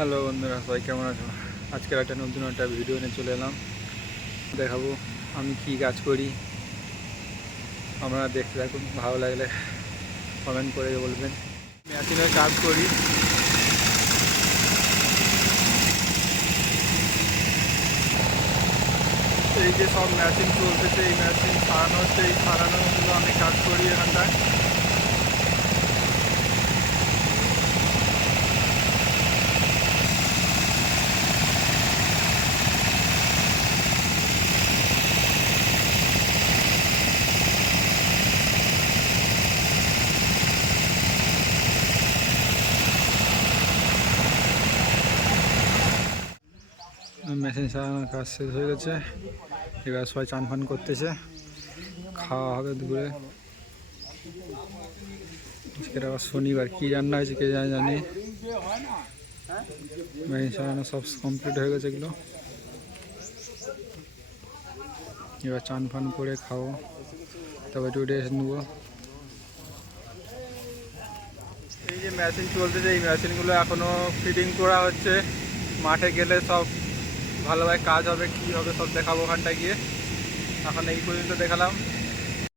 Hello বন্ধুরা, সবাই কেমন আছো? আজকের একটা নতুন একটা ভিডিও নিয়ে চলে এলাম। দেখাবো আমি কি কাজ করি। আপনারা দেখতে থাকুন, ভালো লাগলে কমেন্ট করে বলবেন। মেশিনে কাজ করি। এই যে সব মেশিন চলতেছে, এই মেশিন সারানো হচ্ছে, এই সারানোগুলো আমি কাজ করি এখানটায়। মেশিন সারানোর কাজ শেষ হয়ে গেছে। এবার সবাই চান ফান করতেছে, খাওয়া হবে দুপুরে। আজকের আবার শনিবার, কী রান্না হয়েছে কে জানি। মেশিন সারানো সব কমপ্লিট হয়ে গেছে এগুলো। এবার চান ফান করে খাবো, তবে একটু রেস্ট নেবো। এই যে মেশিন চলতেছে, এই মেশিনগুলো এখনও ফিটিং করা হচ্ছে। মাঠে গেলে সব ভালোভাবে কাজ হবে, কী হবে সব দেখাবো ওখানটায় গিয়ে। এখন এই পর্যন্ত দেখালাম।